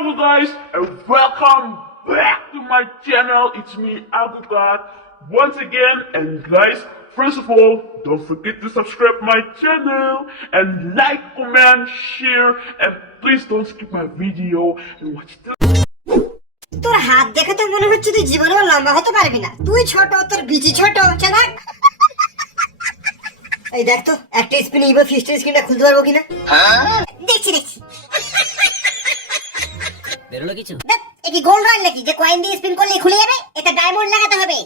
Hello guys and welcome back to my channel. It's me Abdullah once again, and guys, first of all, don't forget to subscribe my channel and like, comment, share, and please don't skip my video and watch the তোর হাত দেখে তো মনে হচ্ছে তুই জীবনে লম্বা হতে পারবি না। তুই ছোট, তোর বিচি ছোট। চালা এই দেখ তো একটা স্পিন ইবা ফিস্টের স্ক্রিনটা খুলতে পারবো কিনা। দেখছি বেরোলো কিছু দেখ এ কি গোল্ড রয়েল নাকি যে কয়েন দিয়ে স্পিন করলে খুলে যাবে? এটা ডায়মন্ড লাগাতে হবে।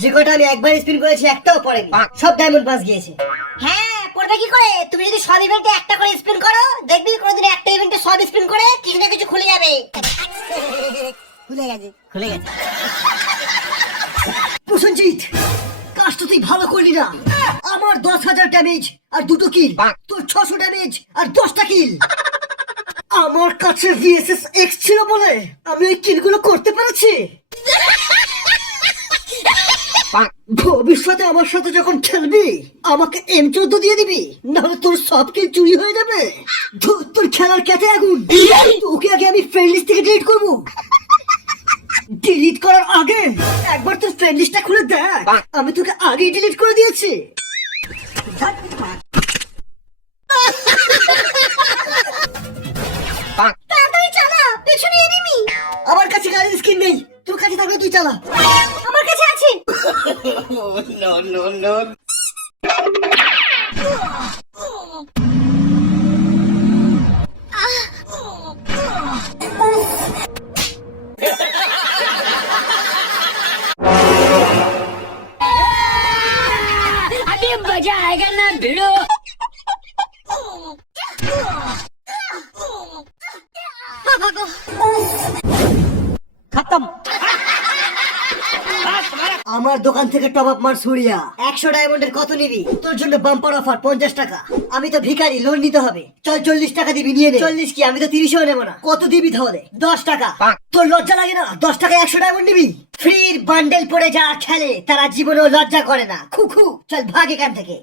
যে কটা আমি একবার স্পিন করেছি একটাও পড়েনি, সব ডায়মন্ড পাস গিয়েছে। হ্যাঁ, পড়বে কি করে? তুমি যদি সব ইভেন্টে একটা করে স্পিন করো, দেখবি কোনোদিন একটা ইভেন্টে সব স্পিন করে কিছু না কিছু খুলে যাবে। খুলে গেছে প্রসেনজিৎ, কাজটা তুই ভালো করলি না। আমার 10,000 ড্যামেজ আর 2টো কিল, তোর 600 ড্যামেজ আর 10টা কিল। আমার কাছে ভিএসএস এক্স ছিল বলে আমি ওই কিলগুলো করতে পেরেছি। ভবিষ্যতে আমার সাথে যখন খেলবি আমাকে M14 দিয়ে দিবি, নাহলে তোর সব কিল চুরি হয়ে যাবে। তোর খেলার ক্যাতে আগুন। তোকে আগে আমি ফ্রেন্ড লিস্ট থেকে ডিলিট করব। ডিলিট করার আগে একবার তোর ফ্রেন্ড লিস্টটা খুলে দেখ, আমি তোকে আগেই ডিলিট করে দিয়েছি। তাড়াতাড়ি চালা, পেছনে এনিমি। আমার কাছে গাড়ির স্কিন নেই, তোর কাছে থাকলে তুই চালা। আমার কাছে আছে। নো अभी मजा आएगा ना भिड़ो। খতম। আমার দোকান থেকে টপ আপ মার সুরিয়া 100 ডায়মন্ডের কত নিবি? তোর জন্য বাম্পার অফার 50 টাকা। আমি তো ভিখারি, লোন নিতে হবে। চল 40 টাকা দিবি, নিয়ে নে। 40 কি, আমি তো 30ও নেব না। কত দিবি তাহলে? 10 টাকা। তোর লজ্জা লাগে না? 10 টাকায় 100 ডায়মন্ড নিবি? ফ্রির বান্ডেল পরে যারা খেলে তারা জীবনেও লজ্জা করে না। খুখু, চল ভাগ এখান থেকে।